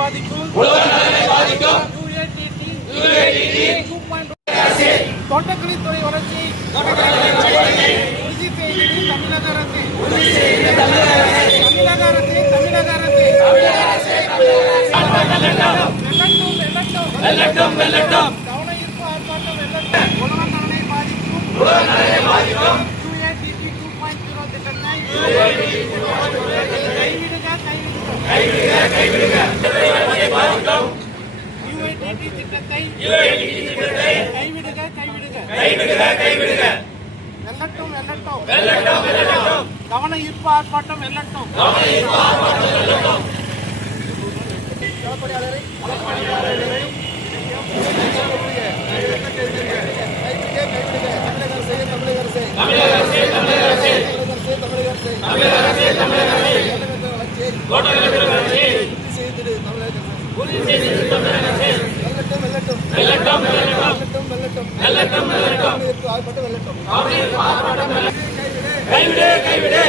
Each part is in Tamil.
பாதிக்கும். உழவர் நலனை பாதிக்கும். UATT. 2.0 தோட்டக்கலைத்துறை வளர்ச்சி. உறுதி செய்தது தமிழக அரசு. தமிழக அரசு. தமிழக அரசு வெல்லட்டும், வெல்லட்டும். வெல்லட்டும். வெல்லட்டும் கவன ஈர்ப்பு ஆர்ப்பாட்டம் வெல்லட்டும். உழவர் நலனை பாதிக்கும். UATT 2.0 திட்டத்தை கைவிடுக, கைவிடுக. UATT திட்டத்தை கைவிடுக, கைவிடுக. கைவிடுக கைவிடுக வெல்லட்டும், வெல்லட்டும். வெல்லட்டும் வெல்லட்டும் கவன ஈர்ப்பு ஆர்ப்பாட்டம் வெல்லட்டும் வெல்லட்டும் தமிழக வெல்லட்டும் கைவிடு கைவிடு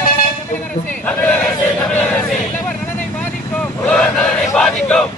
தமிழக அரசு தமிழக அரசு உழவர் நலனை பாதிக்கும். உழவர் நலனை பாதிக்கும்.